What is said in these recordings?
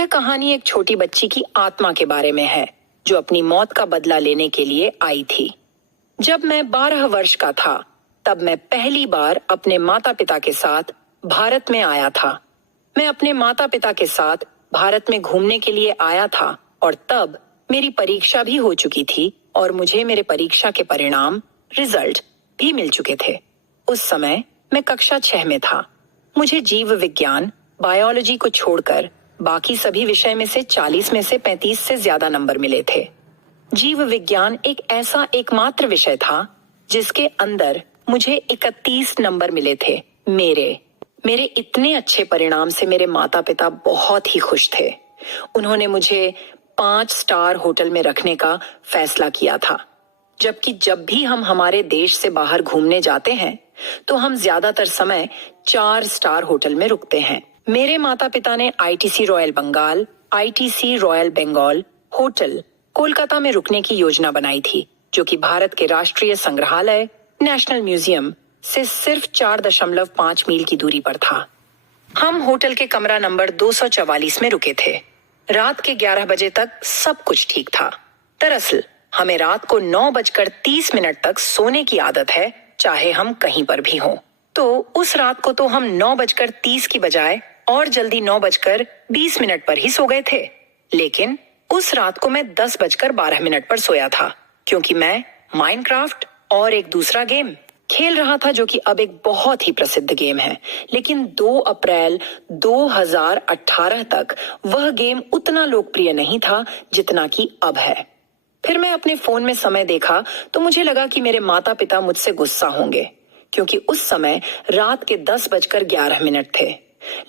यह कहानी एक छोटी बच्ची की आत्मा के बारे में है जो अपनी मौत का बदला लेने के लिए आई थी। जब मैं 12 वर्ष का था तब मैं पहली बार अपने माता पिता के साथ भारत में आया था। मैं अपने माता पिता के साथ भारत में घूमने के लिए आया था और तब मेरी परीक्षा भी हो चुकी थी और मुझे मेरे परीक्षा के परिणाम रिजल्ट भी मिल चुके थे। उस समय मैं कक्षा 6 में था। मुझे जीव विज्ञान बायोलॉजी को छोड़कर बाकी सभी विषय में से 40 में से 35 से ज्यादा नंबर मिले थे। जीव विज्ञान एक ऐसा एकमात्र विषय था जिसके अंदर मुझे 31 नंबर मिले थे। मेरे इतने अच्छे परिणाम से मेरे माता पिता बहुत ही खुश थे। उन्होंने मुझे 5 स्टार होटल में रखने का फैसला किया था, जबकि जब भी हम हमारे देश से बाहर घूमने जाते हैं तो हम ज्यादातर समय 4 स्टार होटल में रुकते हैं। मेरे माता पिता ने ITC royal Bengal hotel Kolkata में रुकने की योजना बनाई थी, जो कि भारत के राष्ट्रीय संग्रहालय नेशनल म्यूजियम से सिर्फ 4.5 मील की दूरी पर था। हम होटल के कमरा नंबर 244 में रुके थे। रात के 11 बजे तक सब कुछ ठीक था। दरअसल हमें रात को 9:30 तक सोने की आदत है, चाहे हम कहीं पर भी हों। तो उस रात को तो हम 9:30 की बजाय और जल्दी 9:20 पर ही सो गए थे। लेकिन उस रात को मैं 10:12 पर सोया था, क्योंकि मैं माइनक्राफ्ट और एक दूसरा गेम खेल रहा था, जो कि अब एक बहुत ही प्रसिद्ध गेम है। लेकिन 2 अप्रैल 2018 तक वह गेम उतना लोकप्रिय नहीं था जितना कि अब है। फिर मैं अपने फोन में समय देखा तो मुझे लगा कि मेरे माता पिता मुझसे गुस्सा होंगे, क्योंकि उस समय रात के 10:11 थे।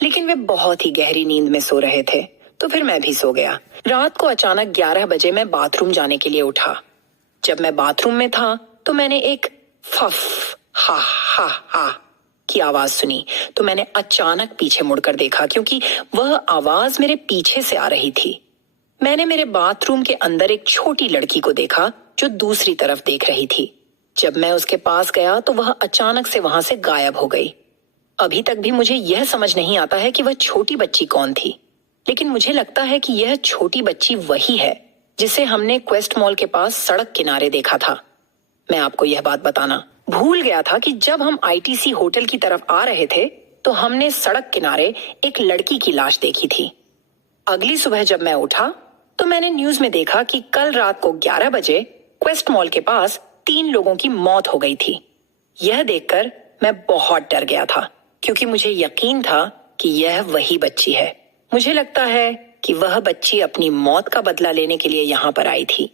लेकिन वे बहुत ही गहरी नींद में सो रहे थे, तो फिर मैं भी सो गया। रात को अचानक 11 बजे मैं बाथरूम जाने के लिए उठा। जब मैं बाथरूम में था तो मैंने एक फफ हा हा हा की आवाज सुनी, तो मैंने अचानक पीछे मुड़कर देखा, क्योंकि वह आवाज मेरे पीछे से आ रही थी। मैंने मेरे बाथरूम के अंदर एक छोटी लड़की को देखा जो दूसरी तरफ देख रही थी। जब मैं उसके पास गया तो वह अचानक से वहां से गायब हो गई। अभी तक भी मुझे यह समझ नहीं आता है कि वह छोटी बच्ची कौन थी, लेकिन मुझे लगता है कि यह छोटी बच्ची वही है जिसे हमने क्वेस्ट मॉल के पास सड़क किनारे देखा था। मैं आपको यह बात बताना भूल गया था कि जब हम आईटीसी होटल की तरफ आ रहे थे तो हमने सड़क किनारे एक लड़की की लाश देखी थी। अगली सुबह जब मैं उठा तो मैंने न्यूज में देखा कि कल रात को 11 बजे क्वेस्ट मॉल के पास 3 लोगों की मौत हो गई थी। यह देखकर मैं बहुत डर गया था, क्योंकि मुझे यकीन था कि यह वही बच्ची है। मुझे लगता है कि वह बच्ची अपनी मौत का बदला लेने के लिए यहाँ पर आई थी।